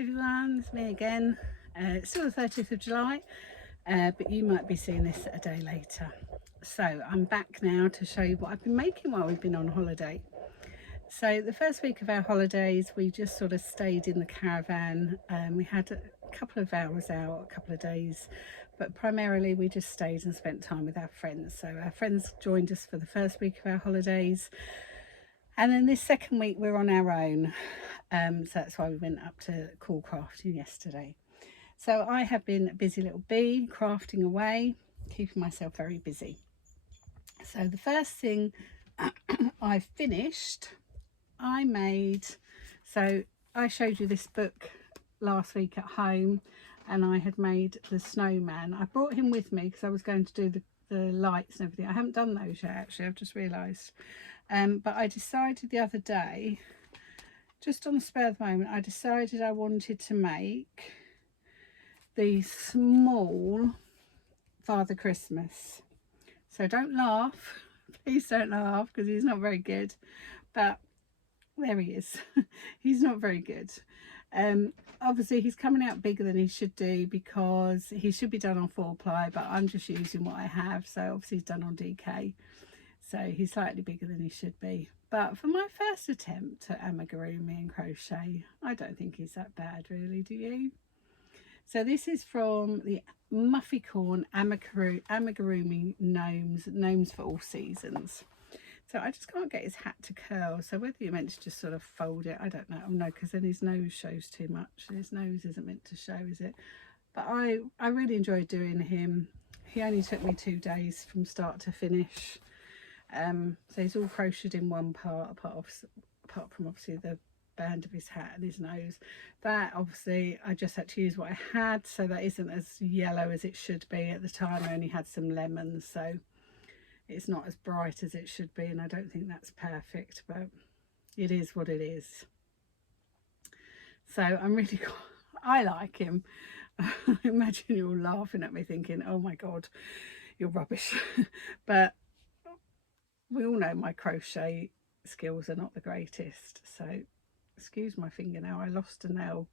everyone, it's me again. It's still the 30th of July, but you might be seeing this a day later. So I'm back now to show you what I've been making while we've been on holiday. So the first week of our holidays, we just sort of stayed in the caravan. We had a couple of hours out, a couple of days, but primarily we just stayed and spent time with our friends. So our friends joined us for the first week of our holidays. And then this second week we're on our own. So that's why we went up to cool crafting yesterday. So I have been a busy little bee, crafting away, keeping myself very busy. So the first thing I finished, I made, so I showed you this book last week at home, and I had made the snowman. I brought him with me because I was going to do the lights and everything. I haven't done those yet, actually, I've just realised. But I decided the other day, just on the spur of the moment, I decided I wanted to make the small Father Christmas. So don't laugh, please don't laugh, because he's not very good. But there he is. He's not very good. Obviously he's coming out bigger than he should do because he should be done on 4-ply, but I'm just using what I have. So obviously he's done on DK. So he's slightly bigger than he should be. But for my first attempt at amigurumi and crochet, I don't think he's that bad, really, do you? So this is from the Mufficorn amigurumi Gnomes for all seasons. So I just can't get his hat to curl. So whether you're meant to just sort of fold it, I don't know. Oh no, because then his nose shows too much. His nose isn't meant to show, is it? But I really enjoyed doing him. He only took me 2 days from start to finish. So he's all crocheted in one part, apart from obviously the band of his hat and his nose. That obviously I just had to use what I had, so that isn't as yellow as it should be. At the time I only had some lemons, so it's not as bright as it should be, and I don't think that's perfect, but it is what it is. So I'm really, I like him. I imagine you're all laughing at me thinking, oh my god, you're rubbish. But we all know my crochet skills are not the greatest, so excuse my fingernail. I lost a nail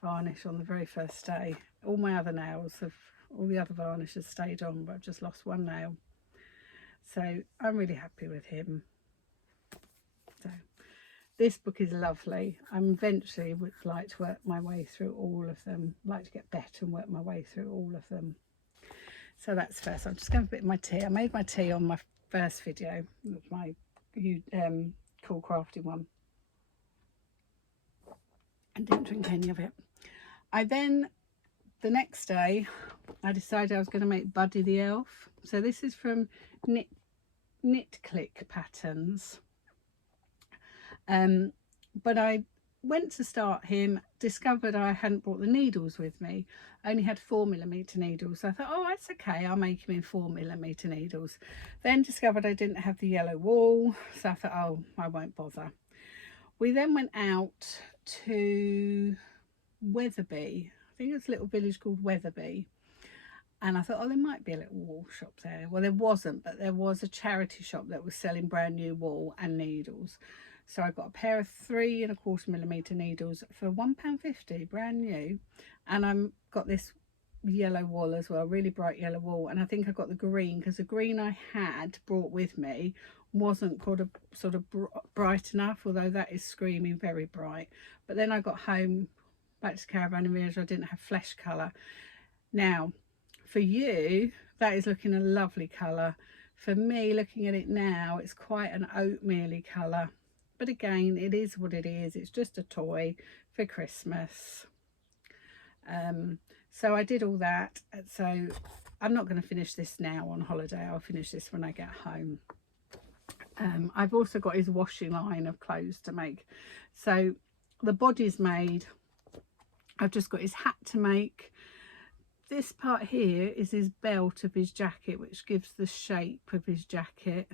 varnish on the very first day. All my other nails have, all the other varnish has stayed on, but I've just lost one nail. So I'm really happy with him. So this book is lovely. I'm eventually would like to work my way through all of them, like to get better and work my way through all of them. So that's first. I'm just going to put my tea. I made my tea on my first video, my cool crafting one, and didn't drink any of it. I then, the next day, I decided I was going to make Buddy the Elf. So this is from Knit Click Patterns. But I went to start him, discovered I hadn't brought the needles with me. I only had 4mm needles. So I thought, oh, that's okay, I'll make him in 4mm needles. Then discovered I didn't have the yellow wool, so I thought, oh, I won't bother. We then went out to Wetherby. I think it's a little village called Wetherby. And I thought, oh, there might be a little wool shop there. Well, there wasn't, but there was a charity shop that was selling brand new wool and needles. So I got a pair of 3¼ needles for £1.50, brand new. And I got this yellow wool as well, really bright yellow wool. And I think I got the green, because the green I had brought with me wasn't sort of bright enough, although that is screaming very bright. But then I got home, back to caravan, and realised I didn't have flesh colour. Now, for you, that is looking a lovely colour. For me, looking at it now, it's quite an oatmeal-y colour. But again, it is what it is. It's just a toy for Christmas. So I did all that. So I'm not going to finish this now on holiday. I'll finish this when I get home. I've also got his washing line of clothes to make. So the body's made. I've just got his hat to make. This part here is his belt of his jacket, which gives the shape of his jacket.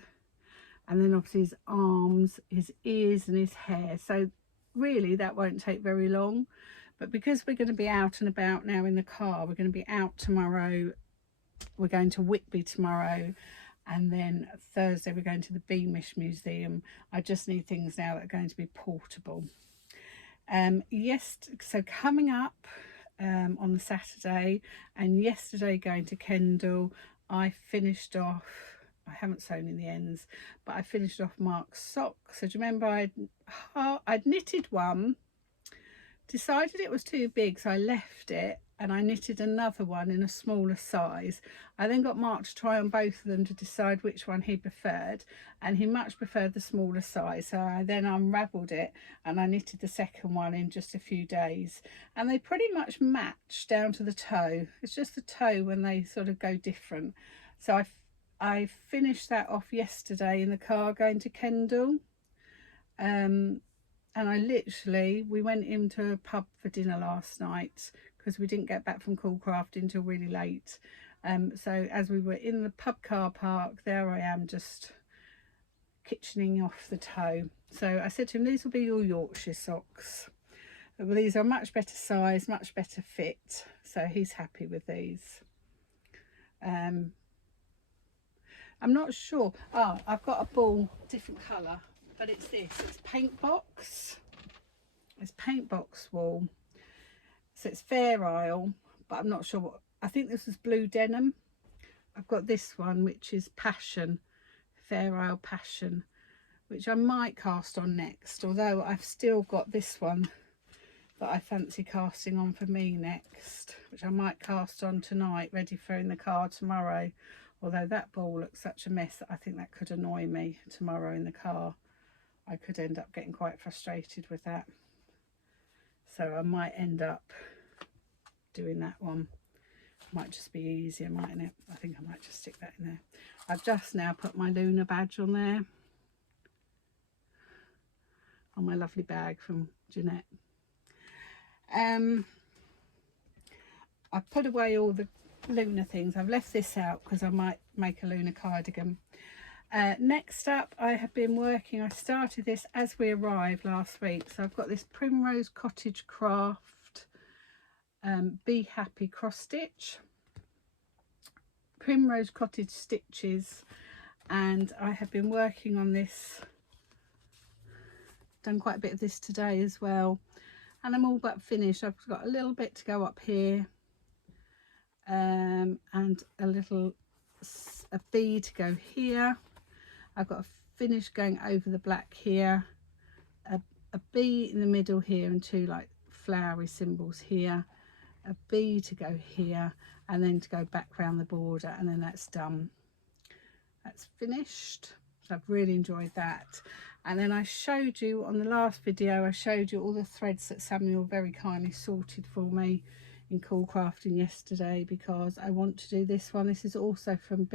And then obviously his arms, his ears and his hair. So really that won't take very long. But because we're going to be out and about now in the car, we're going to be out tomorrow. We're going to Whitby tomorrow. And then Thursday we're going to the Beamish Museum. I just need things now that are going to be portable. Yes, so coming up on the Saturday and yesterday going to Kendal, I finished off, I haven't sewn in the ends, but I finished off Mark's socks. So do you remember I'd knitted one, decided it was too big, so I left it and I knitted another one in a smaller size. I then got Mark to try on both of them to decide which one he preferred, and he much preferred the smaller size, so I then unravelled it and I knitted the second one in just a few days, and they pretty much match down to the toe. It's just the toe when they sort of go different. So I finished that off yesterday in the car going to Kendal. And we went into a pub for dinner last night because we didn't get back from Coolcraft until really late. So as we were in the pub car park, there I am just kitchening off the toe. So I said to him, these will be your Yorkshire socks. Well, these are much better size, much better fit. So he's happy with these. I'm not sure. I've got a ball, different colour. But it's this, it's paint box. It's paint box wool. So it's Fair Isle, but I'm not sure what, I think this is blue denim. I've got this one, which is Passion, Fair Isle Passion, which I might cast on next, although I've still got this one that I fancy casting on for me next, which I might cast on tonight, ready for in the car tomorrow. Although that ball looks such a mess that I think that could annoy me tomorrow in the car. I could end up getting quite frustrated with that, so I might end up doing that one. Might just be easier, mightn't it? I think I might just stick that in there. I've just now put my Luna badge on there, on my lovely bag from Jeanette. I've put away all the Luna things. I've left this out because I might make a Luna cardigan. Next up, I have been working, I started this as we arrived last week, so I've got this Primrose Cottage Craft Be Happy cross stitch, Primrose Cottage stitches, and I have been working on this, done quite a bit of this today as well, and I'm all but finished. I've got a little bit to go up here, and a bee to go here. I've got a finish going over the black here, a bee in the middle here, and two like flowery symbols here, a bee to go here, and then to go back around the border, and then that's done. That's finished. So I've really enjoyed that. And then I showed you on the last video, I showed you all the threads that Samuel very kindly sorted for me in Coolcrafting yesterday, because I want to do this one. This is also from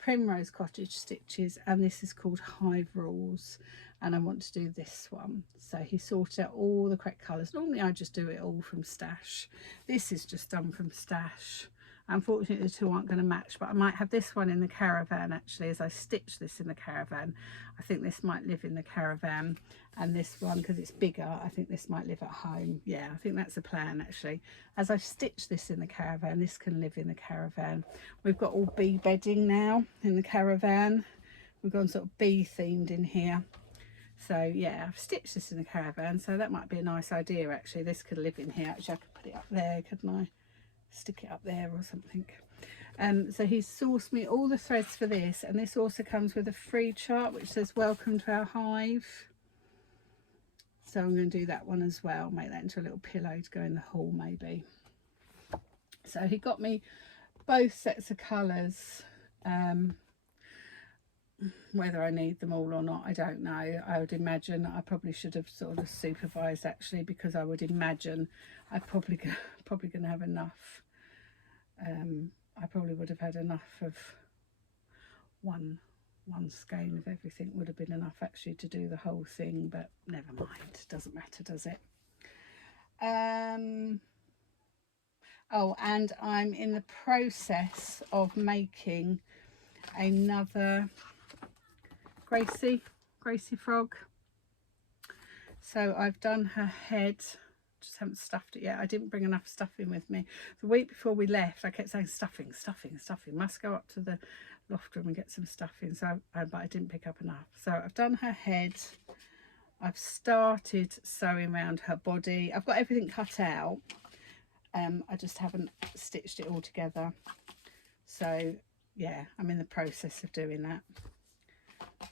Primrose Cottage Stitches, and this is called Hive Rules, and I want to do this one. So he sorted out all the correct colours. Normally I just do it all from stash. This is just done from stash. Unfortunately the two aren't going to match, but I might have this one in the caravan actually as I stitch this in the caravan. I think this might live in the caravan, and this one, because it's bigger, I think this might live at home. Yeah, I think that's the plan actually. As I stitch this in the caravan, this can live in the caravan. We've got all bee bedding now in the caravan. We've gone sort of bee themed in here. So yeah, I've stitched this in the caravan, so that might be a nice idea actually. This could live in here. Actually I could put it up there, couldn't I? Stick it up there or something. So he's sourced me all the threads for this, and this also comes with a free chart which says welcome to our hive. So I'm going to do that one as well, make that into a little pillow to go in the hall maybe. So he got me both sets of colours. Whether I need them all or not, I don't know. I would imagine I probably should have sort of supervised actually, because I would imagine I probably going to have enough. I probably would have had enough of one skein of everything would have been enough actually to do the whole thing, but never mind, doesn't matter, does it? Oh, and I'm in the process of making another Gracie Frog. So I've done her head, just haven't stuffed it yet. I didn't bring enough stuffing with me. The week before we left, I kept saying stuffing, must go up to the loft room and get some stuffing. So but I didn't pick up enough. So I've done her head, I've started sewing around her body. I've got everything cut out. I just haven't stitched it all together. So yeah, I'm in the process of doing that.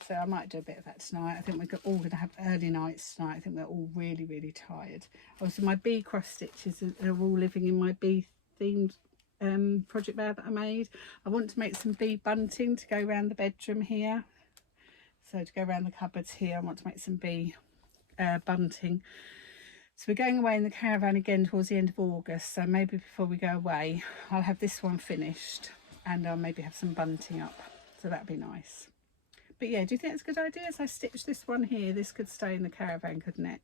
So I might do a bit of that tonight. I think we're all going to have early nights tonight. I think we're all really, really tired. Also, my bee cross stitches are all living in my bee themed project bag that I made. I want to make some bee bunting to go around the bedroom here. So to go around the cupboards here, I want to make some bee bunting. So we're going away in the caravan again towards the end of August. So maybe before we go away, I'll have this one finished and I'll maybe have some bunting up. So that'd be nice. But yeah, do you think it's a good idea? As I stitch this one here, this could stay in the caravan, couldn't it?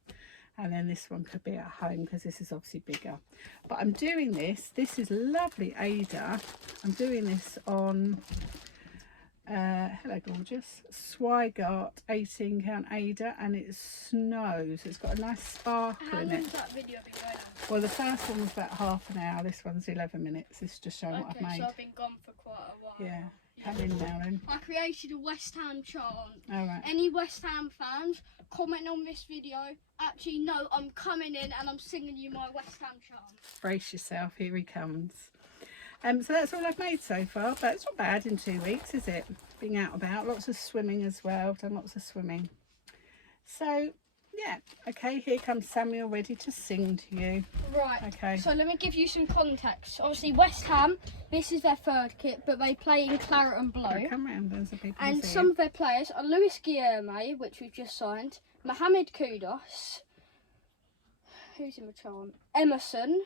And then this one could be at home because this is obviously bigger. But I'm doing this. This is lovely Ada. I'm doing this on, hello gorgeous, Swigart 18 count Ada, and it snows. It's got a nice sparkle in it. How long has that video been going on? Well, the first one was about half an hour. This one's 11 minutes. This is just showing what I've made. So I've been gone for quite a while. Yeah. Come in now then. I created a West Ham chant. All right. Any West Ham fans, comment on this video. Actually, no, I'm coming in and I'm singing you my West Ham chant. Brace yourself, here he comes. So that's all I've made so far, but it's not bad in 2 weeks, is it? Being out about, lots of swimming as well. I've done lots of swimming. So yeah, okay, here comes Samuel ready to sing to you. Right, okay. So let me give you some context. Obviously West Ham, this is their third kit, but they play in claret and blue. Right, come round, there's the people. And some of their players are Luis Guilherme, which we've just signed, Mohamed Kudus, who's in the chant? Emerson.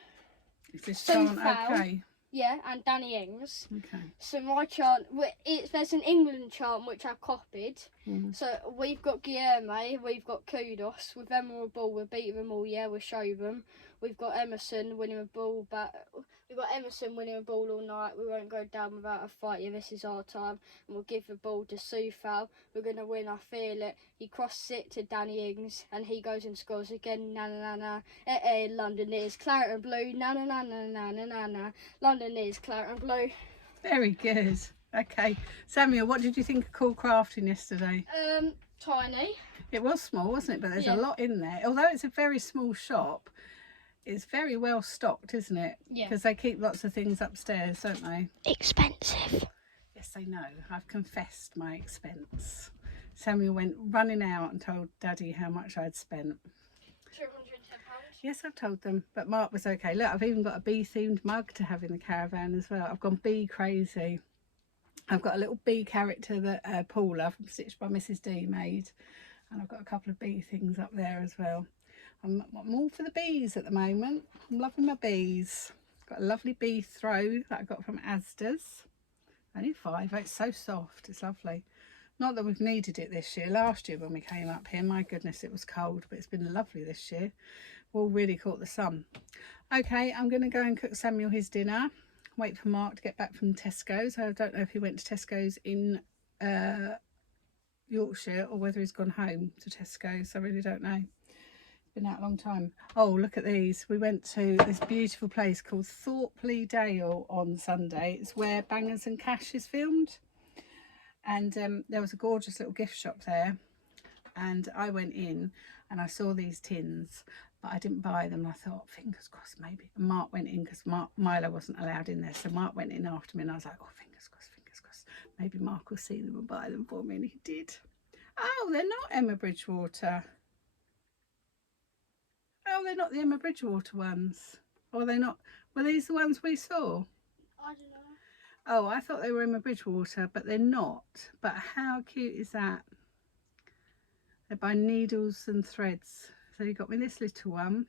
Is this chant okay? Yeah, and Danny Ings. Okay. So my chant, there's an England chant which I've copied. Mm. So we've got Guilherme, we've got Kudus. With them on the ball, we'll beat them all. Yeah, we'll show them. We've got Emerson winning the ball back. We've got Emerson winning the ball all night. We won't go down without a fight. Yeah, this is our time. And we'll give the ball to Sufal. We're going to win. I feel it. He crosses it to Danny Ings. And he goes and scores again. Na na na na. London is claret and blue. Na na na na na na na na. London is claret and blue. Very good. Okay. Samuel, what did you think of Cool Crafting yesterday? Tiny. It was small, wasn't it? But there's Yeah. a lot in there. Although it's a very small shop, it's very well stocked, isn't it? Yeah. Because they keep lots of things upstairs, don't they? Expensive. Yes, they know. I've confessed my expense. Samuel went running out and told Daddy how much I'd spent. £210. Yes, I've told them, but Mark was okay. Look, I've even got a bee-themed mug to have in the caravan as well. I've gone bee crazy. I've got a little bee character that Paula from Stitched by Mrs D made, and I've got a couple of bee things up there as well. I'm all for the bees at the moment. I'm loving my bees. Got a lovely bee throw that I got from Asda's. Only 5. It's so soft. It's lovely. Not that we've needed it this year. Last year when we came up here, my goodness, it was cold, but it's been lovely this year. We all really caught the sun. Okay, I'm going to go and cook Samuel his dinner. Wait for Mark to get back from Tesco's. I don't know if he went to Tesco's in Yorkshire or whether he's gone home to Tesco's. I really don't know. Been out a long time. Oh, look at these. We went to this beautiful place called Thorpley Dale on Sunday. It's where Bangers and Cash is filmed, and there was a gorgeous little gift shop there, and I went in and I saw these tins, but I didn't buy them. I thought, fingers crossed, maybe. And Mark went in because Milo wasn't allowed in there, so Mark went in after me, and I was like, oh, fingers crossed, maybe Mark will see them and buy them for me, and he did. Oh, they're not Emma Bridgewater. Oh, they're not the Emma Bridgewater ones. Or are they not? Were these the ones we saw? I don't know. Oh, I thought they were Emma Bridgewater, but they're not. But how cute is that? They're by Needles and Threads. So you got me this little one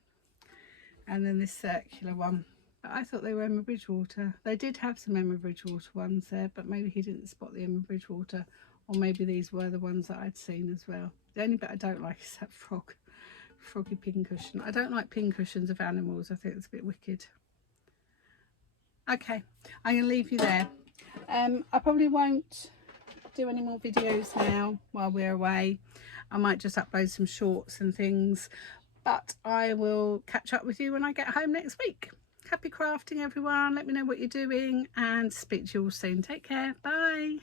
and then this circular one. But I thought they were Emma Bridgewater. They did have some Emma Bridgewater ones there, but maybe he didn't spot the Emma Bridgewater. Or maybe these were the ones that I'd seen as well. The only bit I don't like is that froggy pincushion. I don't like pincushions of animals. I think it's a bit wicked. Okay, I'm going to leave you there. I probably won't do any more videos now while we're away. I might just upload some shorts and things, but I will catch up with you when I get home next week. Happy crafting, everyone. Let me know what you're doing and speak to you all soon. Take care. Bye.